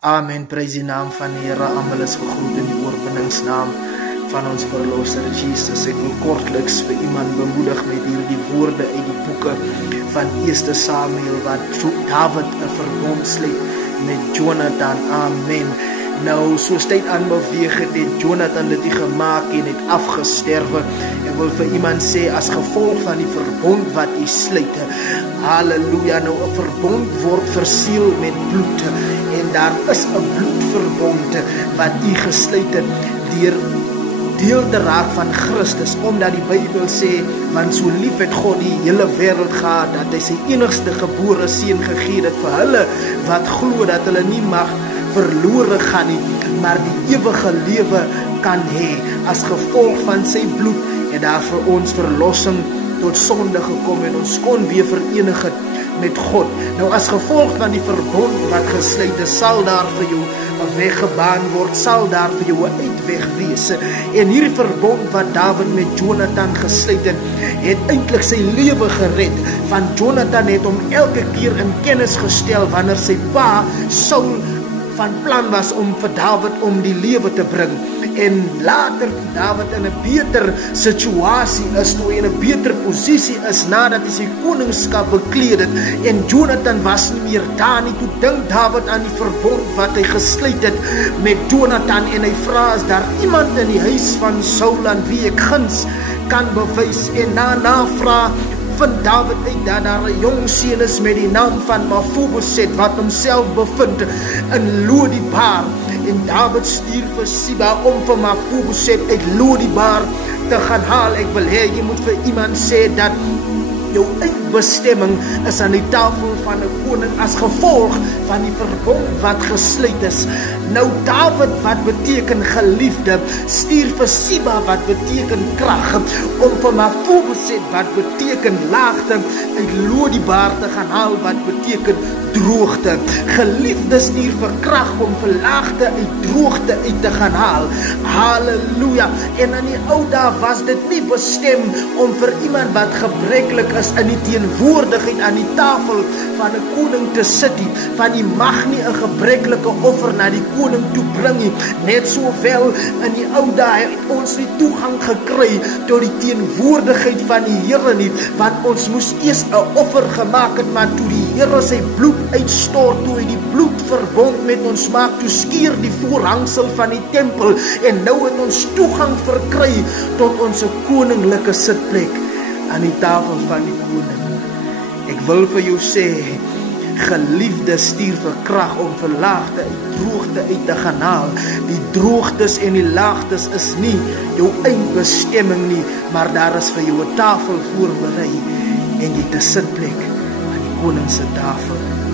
Amen, prys die naam van die Here, almal is gegroet in die oorwinningsnaam van ons verlosser Jesus. Ek wil kortliks vir iemand bemoedig met hierdie woorde uit die boeke van 1 Samuel, wat David 'n verbond sluit met Jonathan. Amen. Nou, soos tyd aanbeweeg het Jonathan dit nie gemaak en het afgesterwe. Ek wil vir iemand sê, as gevolg van die verbond wat hy sluit, halleluja, nou 'n verbond word verseël met bloed, en daar is 'n bloedverbond wat hy gesluit het deur deel te raak van Christus, omdat die Bybel sê, want so lief het God die hele wêreld gehad, dat hy sy enigste gebore seun gegee het vir hulle wat glo, dat hulle nie mag verlore gaan nie, maar die ewige lewe kan hê. As gevolg van sy bloed het daar vir ons verlossing tot sonde gekom, en ons kon weer verenig het met God. Nou, as gevolg van die verbond wat gesluit is, sal daar vir jou 'n weg gebaan word, sal daar vir jou 'n uitweg wees. En hierdie verbond wat David met Jonathan gesluit het eintlik sy lewe gered, want Jonathan het hom elke keer in kennis gestel wanneer sy pa Saul van plan was om vir David om die lewe te bring. En later toe David in 'n beter situasie is, toe hy in 'n beter posisie is, nadat hy sy koningskap bekleed het, en Jonathan was nie meer daar nie, toe dink David aan die verbond wat hy gesluit het met Jonathan, en hy vra, is daar iemand in die huis van Saul aan wie ek guns kan bewys? En na navraag vind David uit dat daar 'n jong seun is met die naam van Mephibosheth, wat homself bevind in Lodibar. En David stuur vir Siba om vir Mephibosheth uit Lodibar te gaan haal. Ek wil hê jy moet vir iemand sê dat jou eindbestemming is aan die tafel van 'n koning, as gevolg van die verbond wat gesluit is. Nou David, wat beteken geliefde, stuur vir Siba, wat beteken krag, om vir Mephibosheth, wat beteken laagte, uit Lodibar te gaan haal, wat beteken droogte. Geliefde stuur vir krag om vir laagte uit droogte uit te gaan haal. Halleluja. En in die ou dae was dit nie bestem om vir iemand wat gebreklik is in die teenwoordigheid aan die tafel van 'n koning te sit nie, want jy mag nie 'n gebreklike offer na die koning toe bring nie. Net sowel in die ou dae het ons nie toegang gekry tot die teenwoordigheid van die Here nie, want ons moes eers 'n offer gemaak het, maar toe die Here sy bloed uitstort, toe hy die bloedverbond met ons maak, toe skeur die voorhangsel van die tempel, en nou het ons toegang verkry tot ons koninklike sitplek aan die tafel van die koning. Ek wil vir jou sê, geliefde, stuur vir krag om vir laagte uit droogte uit te gaan haal. Die droogtes en die laagtes is nie jou eindbestemming nie, maar daar is vir jou 'n tafel voorberei, en jy het 'n sitplek aan die koning se tafel.